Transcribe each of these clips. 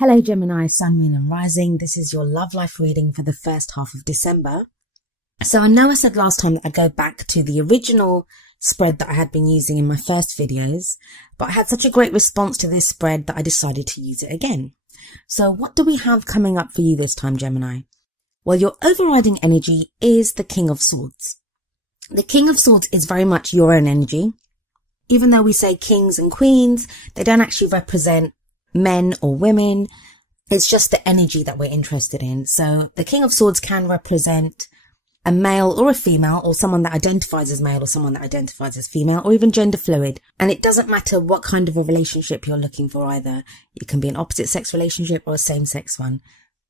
Hello Gemini, Sun, Moon and Rising. This is your love life reading for the first half of December. So I know I said last time that I'd go back to the original spread that I had been using in my first videos, but I had such a great response to this spread that I decided to use it again. So what do we have coming up for you this time, Gemini? Well, your overriding energy is the King of Swords. The King of Swords is very much your own energy. Even though we say kings and queens, they don't actually represent men or women. It's just the energy that we're interested in. So the King of Swords can represent a male or a female, or someone that identifies as male or someone that identifies as female, or even gender fluid. And it doesn't matter what kind of a relationship you're looking for either. It can be an opposite sex relationship or a same sex one.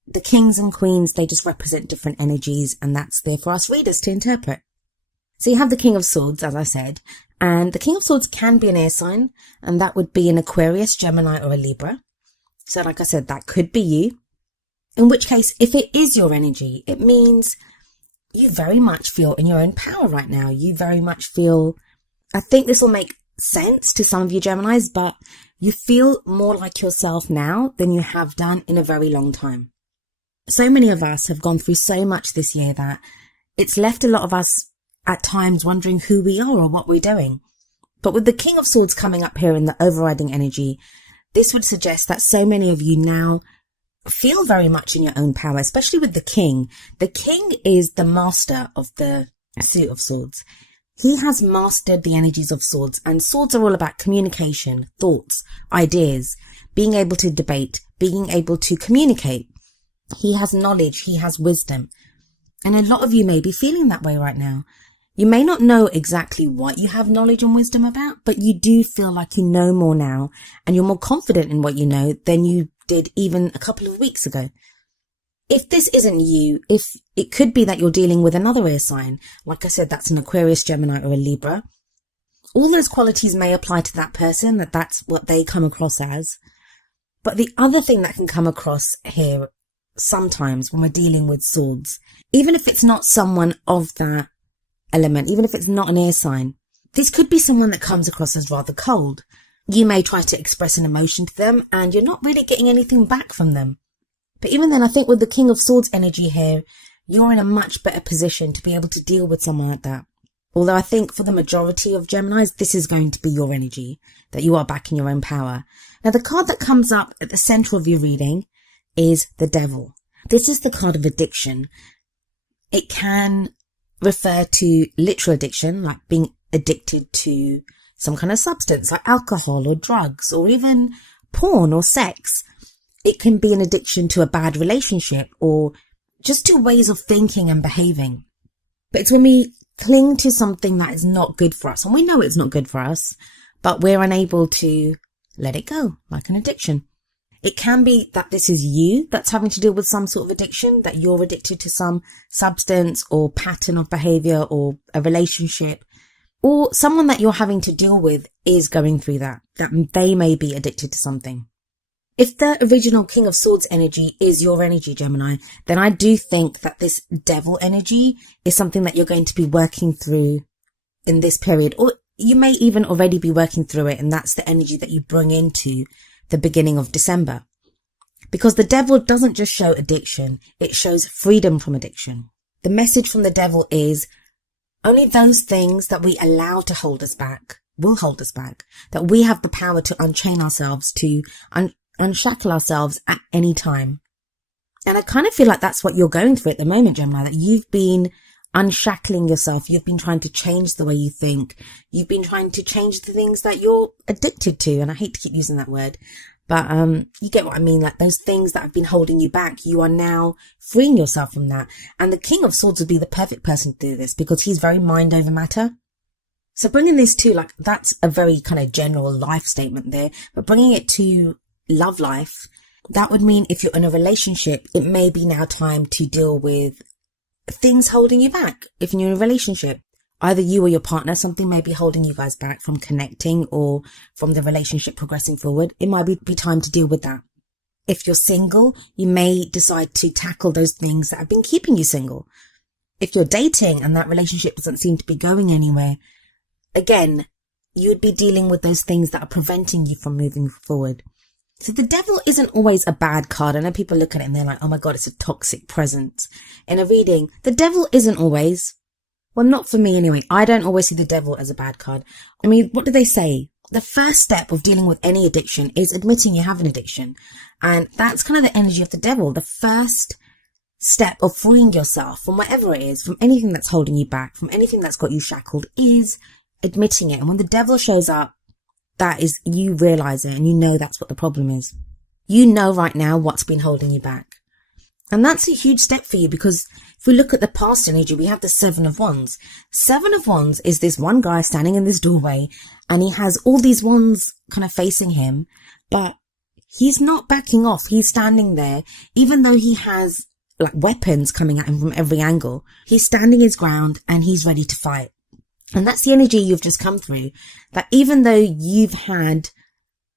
The kings and queens, they just represent different energies, and that's there for us readers to interpret. So you have the King of Swords, as I said, and the King of Swords can be an air sign, and that would be an Aquarius, Gemini or a Libra. So like I said, that could be you. In which case, if it is your energy, it means you very much feel in your own power right now. You very much feel, I think this will make sense to some of you Geminis, but you feel more like yourself now than you have done in a very long time. So many of us have gone through so much this year that it's left a lot of us at times wondering who we are or what we're doing. But with the King of Swords coming up here in the overriding energy, this would suggest that so many of you now feel very much in your own power, especially with the King. The King is the master of the suit of swords. He has mastered the energies of swords, and swords are all about communication, thoughts, ideas, being able to debate, being able to communicate. He has knowledge, he has wisdom. And a lot of you may be feeling that way right now. You may not know exactly what you have knowledge and wisdom about, but you do feel like you know more now, and you're more confident in what you know than you did even a couple of weeks ago. If this isn't you, if it could be that you're dealing with another air sign, like I said, that's an Aquarius, Gemini or a Libra. All those qualities may apply to that person, that's what they come across as. But the other thing that can come across here sometimes when we're dealing with swords, even if it's not someone of that element, even if it's not an air sign, this could be someone that comes across as rather cold. You may try to express an emotion to them and you're not really getting anything back from them. But even then, I think with the King of Swords energy here, you're in a much better position to be able to deal with someone like that. Although I think for the majority of Geminis, this is going to be your energy, that you are back in your own power. Now, the card that comes up at the center of your reading is the Devil. This is the card of addiction. It can refer to literal addiction, like being addicted to some kind of substance like alcohol or drugs or even porn or sex. It can be an addiction to a bad relationship or just to ways of thinking and behaving. But it's when we cling to something that is not good for us, and we know it's not good for us, but we're unable to let it go, like an addiction. It can be that this is you that's having to deal with some sort of addiction, that you're addicted to some substance or pattern of behavior or a relationship, or someone that you're having to deal with is going through that they may be addicted to something. If the original King of Swords energy is your energy, Gemini, then I do think that this Devil energy is something that you're going to be working through in this period, or you may even already be working through it, and that's the energy that you bring into the beginning of December. Because the Devil doesn't just show addiction, it shows freedom from addiction. The message from the Devil is only those things that we allow to hold us back will hold us back, that we have the power to unchain ourselves, to unshackle ourselves at any time. And I kind of feel like that's what you're going through at the moment, Gemini, that you've been unshackling yourself. You've been trying to change the way you think. You've been trying to change the things that you're addicted to. And I hate to keep using that word, but you get what I mean. Like those things that have been holding you back, you are now freeing yourself from that. And the King of Swords would be the perfect person to do this because he's very mind over matter. So bringing this to, like, that's a very kind of general life statement there, but bringing it to love life, that would mean if you're in a relationship, it may be now time to deal with things holding you back. If you're in a relationship, either you or your partner, something may be holding you guys back from connecting or from the relationship progressing forward. It might be time to deal with that. If you're single, you may decide to tackle those things that have been keeping you single. If you're dating and that relationship doesn't seem to be going anywhere, again, you would be dealing with those things that are preventing you from moving forward. So the devil isn't always a bad card. I know people look at it and they're like, oh my God, it's a toxic presence. In a reading, the devil isn't always, well, not for me anyway. I don't always see the devil as a bad card. I mean, what do they say? The first step of dealing with any addiction is admitting you have an addiction. And that's kind of the energy of the devil. The first step of freeing yourself from whatever it is, from anything that's holding you back, from anything that's got you shackled, is admitting it. And when the devil shows up, that is, you realize it and you know that's what the problem is. You know right now what's been holding you back. And that's a huge step for you, because if we look at the past energy, we have the Seven of Wands. Seven of Wands is this one guy standing in this doorway and he has all these wands kind of facing him, but he's not backing off. He's standing there, even though he has like weapons coming at him from every angle. He's standing his ground and he's ready to fight. And that's the energy you've just come through, that even though you've had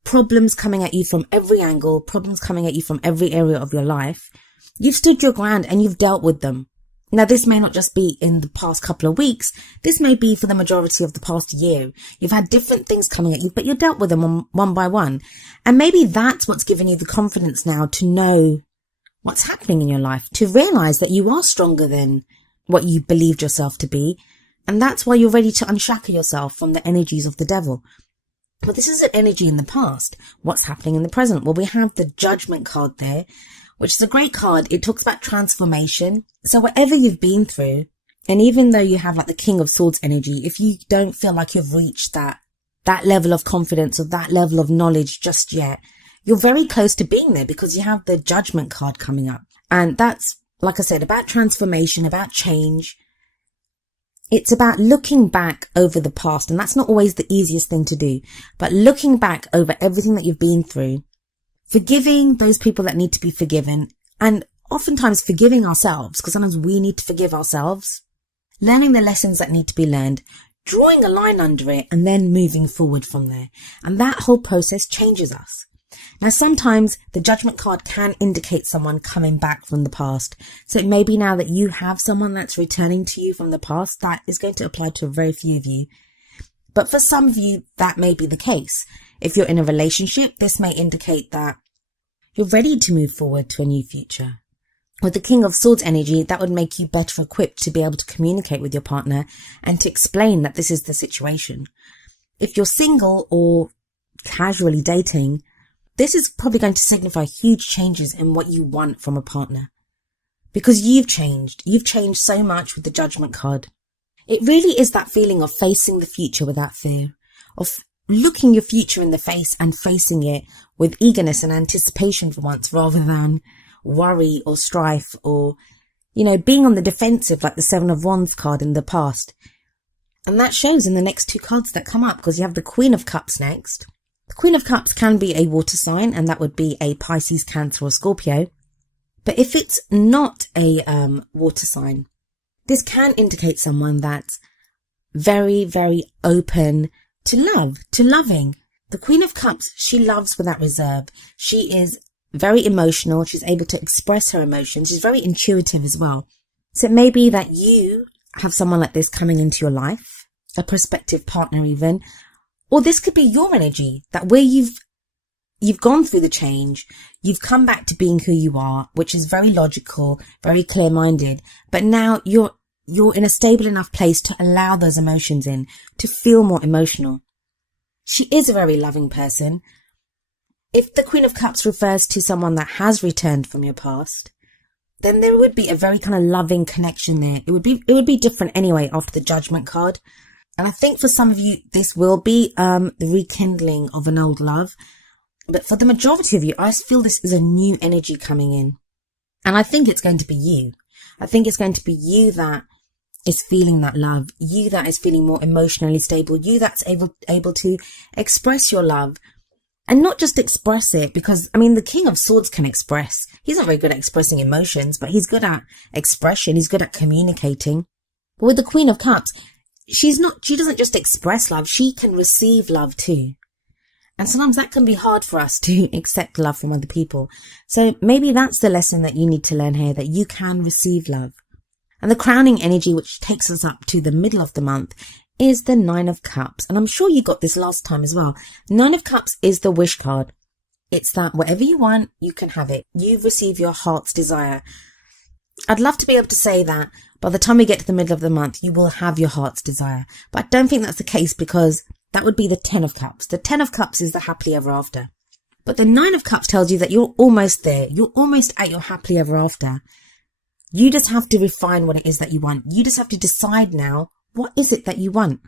problems coming at you from every angle, problems coming at you from every area of your life, you've stood your ground and you've dealt with them. Now, this may not just be in the past couple of weeks. This may be for the majority of the past year. You've had different things coming at you, but you dealt with them one by one. And maybe that's what's given you the confidence now to know what's happening in your life, to realize that you are stronger than what you believed yourself to be. And that's why you're ready to unshackle yourself from the energies of the devil. But this is an energy in the past. What's happening in the present? Well, we have the Judgment card there, which is a great card. It talks about transformation. So whatever you've been through, and even though you have like the King of Swords energy, if you don't feel like you've reached that level of confidence or that level of knowledge just yet, you're very close to being there, because you have the Judgment card coming up. And that's, like I said, about transformation, about change. It's about looking back over the past, and that's not always the easiest thing to do, but looking back over everything that you've been through, forgiving those people that need to be forgiven, and oftentimes forgiving ourselves, because sometimes we need to forgive ourselves, learning the lessons that need to be learned, drawing a line under it, and then moving forward from there. And that whole process changes us. Now, sometimes the Judgment card can indicate someone coming back from the past. So it may be now that you have someone that's returning to you from the past. That is going to apply to a very few of you. But for some of you, that may be the case. If you're in a relationship, this may indicate that you're ready to move forward to a new future. With the King of Swords energy, that would make you better equipped to be able to communicate with your partner and to explain that this is the situation. If you're single or casually dating, this is probably going to signify huge changes in what you want from a partner, because you've changed. You've changed so much with the Judgment card. It really is that feeling of facing the future without fear, of looking your future in the face and facing it with eagerness and anticipation for once, rather than worry or strife or, being on the defensive like the Seven of Wands card in the past. And that shows in the next two cards that come up, because you have the Queen of Cups next. The Queen of Cups can be a water sign, and that would be a Pisces, Cancer or Scorpio. But if it's not a water sign, this can indicate someone that's very, very open to love, to loving. The Queen of Cups, she loves without reserve. She is very emotional. She's able to express her emotions. She's very intuitive as well. So it may be that you have someone like this coming into your life, a prospective partner even, or this could be your energy, that where you've gone through the change, you've come back to being who you are, which is very logical, very clear-minded, but now you're in a stable enough place to allow those emotions in, to feel more emotional. She is a very loving person. If the Queen of Cups refers to someone that has returned from your past, then there would be a very kind of loving connection there. It would be different anyway after the Judgment card. And I think for some of you, this will be the rekindling of an old love. But for the majority of you, I feel this is a new energy coming in. And I think it's going to be you. I think it's going to be you that is feeling that love. You that is feeling more emotionally stable. You that's able to express your love. And not just express it, because, the King of Swords can express. He's not very good at expressing emotions, but he's good at expression. He's good at communicating. But with the Queen of Cups, she doesn't just express love, she can receive love too. And sometimes that can be hard for us to accept love from other people. So maybe that's the lesson that you need to learn here, that you can receive love. And the crowning energy, which takes us up to the middle of the month, is the Nine of Cups. And I'm sure you got this last time as well. Nine of Cups is the wish card. It's that whatever you want, you can have it. You've received your heart's desire. I'd love to be able to say that by the time we get to the middle of the month, you will have your heart's desire. But I don't think that's the case, because that would be the 10 of Cups. The 10 of Cups is the happily ever after. But the 9 of Cups tells you that you're almost there. You're almost at your happily ever after. You just have to refine what it is that you want. You just have to decide now, what is it that you want?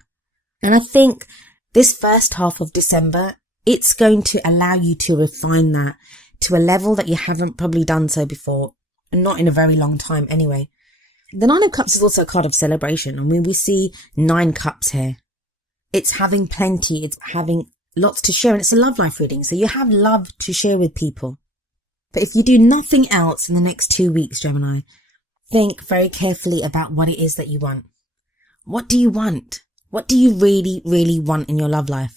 And I think this first half of December, it's going to allow you to refine that to a level that you haven't probably done so before, and not in a very long time anyway. The 9 of Cups is also a card of celebration. I mean, we see 9 cups here. It's having plenty. It's having lots to share, and it's a love life reading. So you have love to share with people. But if you do nothing else in the next 2 weeks, Gemini, think very carefully about what it is that you want. What do you want? What do you really, really want in your love life?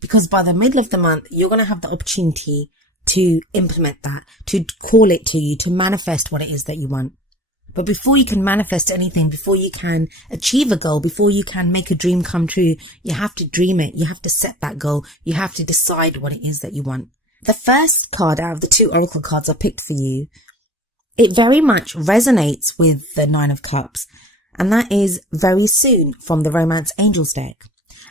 Because by the middle of the month, you're going to have the opportunity to implement that, to call it to you, to manifest what it is that you want. But before you can manifest anything, before you can achieve a goal, before you can make a dream come true, you have to dream it. You have to set that goal. You have to decide what it is that you want. The first card out of the 2 oracle cards I picked for you, it very much resonates with the 9 of Cups. And that is very soon from the Romance Angels deck.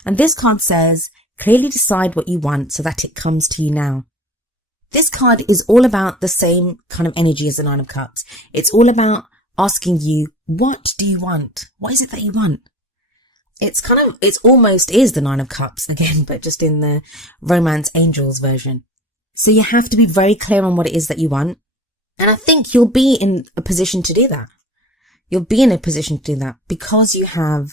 And this card says, clearly decide what you want so that it comes to you now. This card is all about the same kind of energy as the 9 of Cups. It's all about asking you, what do you want? What is it that you want? It's almost is the 9 of Cups again, but just in the Romance Angels version. So you have to be very clear on what it is that you want. And I think you'll be in a position to do that. You'll be in a position to do that because you have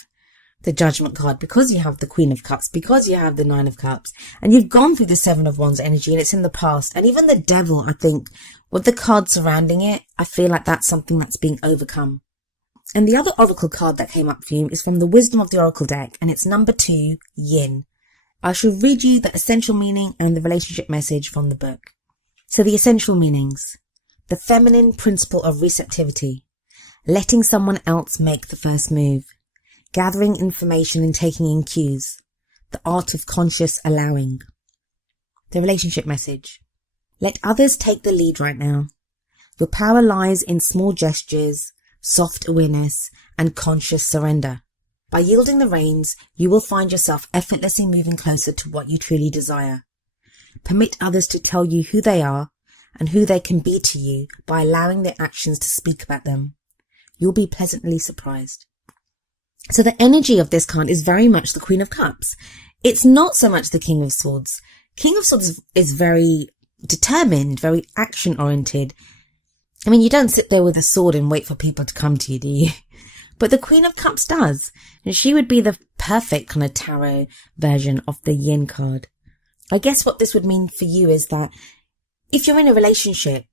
the Judgment card, because you have the Queen of Cups, because you have the 9 of Cups, and you've gone through the 7 of Wands energy, and it's in the past. And even the Devil, I think, with the cards surrounding it, I feel like that's something that's being overcome. And the other oracle card that came up for you is from the Wisdom of the Oracle deck, and it's number 2, Yin. I shall read you the essential meaning and the relationship message from the book. So the essential meanings: the feminine principle of receptivity, letting someone else make the first move, gathering information and taking in cues, the art of conscious allowing. The relationship message: let others take the lead right now. Your power lies in small gestures, soft awareness, and conscious surrender. By yielding the reins, you will find yourself effortlessly moving closer to what you truly desire. Permit others to tell you who they are and who they can be to you by allowing their actions to speak about them. You'll be pleasantly surprised. So the energy of this card is very much the Queen of Cups. It's not so much the King of Swords. King of Swords is very determined, very action-oriented. I mean, you don't sit there with a sword and wait for people to come to you, do you? But the Queen of Cups does. And she would be the perfect kind of tarot version of the Yin card. I guess what this would mean for you is that if you're in a relationship,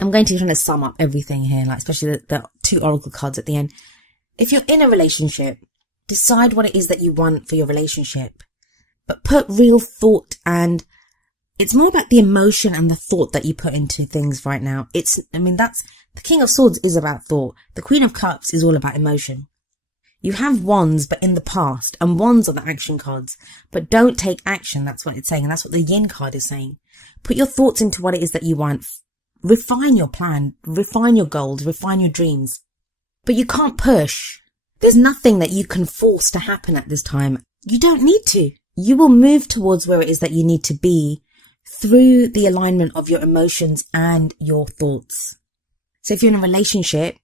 I'm going to kind of sum up everything here, like especially the 2 oracle cards at the end. If you're in a relationship, decide what it is that you want for your relationship, but put real thought, and it's more about the emotion and the thought that you put into things right now. That's the King of Swords is about thought. The Queen of Cups is all about emotion. You have wands, but in the past, and wands are the action cards, but don't take action. That's what it's saying. And that's what the Yin card is saying. Put your thoughts into what it is that you want. Refine your plan, refine your goals, refine your dreams. But you can't push. There's nothing that you can force to happen at this time. You don't need to. You will move towards where it is that you need to be through the alignment of your emotions and your thoughts. So if you're in a relationship,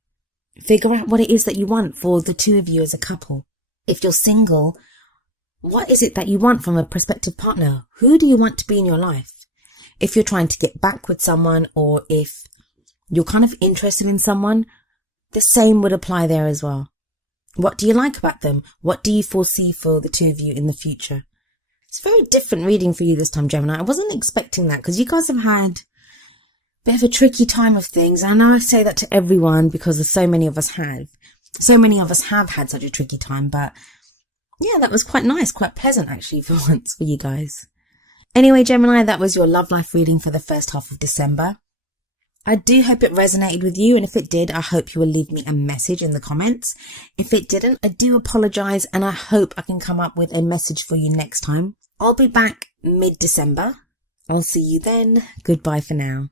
figure out what it is that you want for the 2 of you as a couple. If you're single, what is it that you want from a prospective partner? Who do you want to be in your life? If you're trying to get back with someone, or if you're kind of interested in someone, the same would apply there as well. What do you like about them? What do you foresee for the 2 of you in the future? It's a very different reading for you this time, Gemini. I wasn't expecting that because you guys have had a bit of a tricky time of things. And I know I say that to everyone because so many of us have. So many of us have had such a tricky time. But yeah, that was quite nice, quite pleasant actually for once for you guys. Anyway, Gemini, that was your love life reading for the first half of December. I do hope it resonated with you, and if it did, I hope you will leave me a message in the comments. If it didn't, I do apologise, and I hope I can come up with a message for you next time. I'll be back mid-December. I'll see you then. Goodbye for now.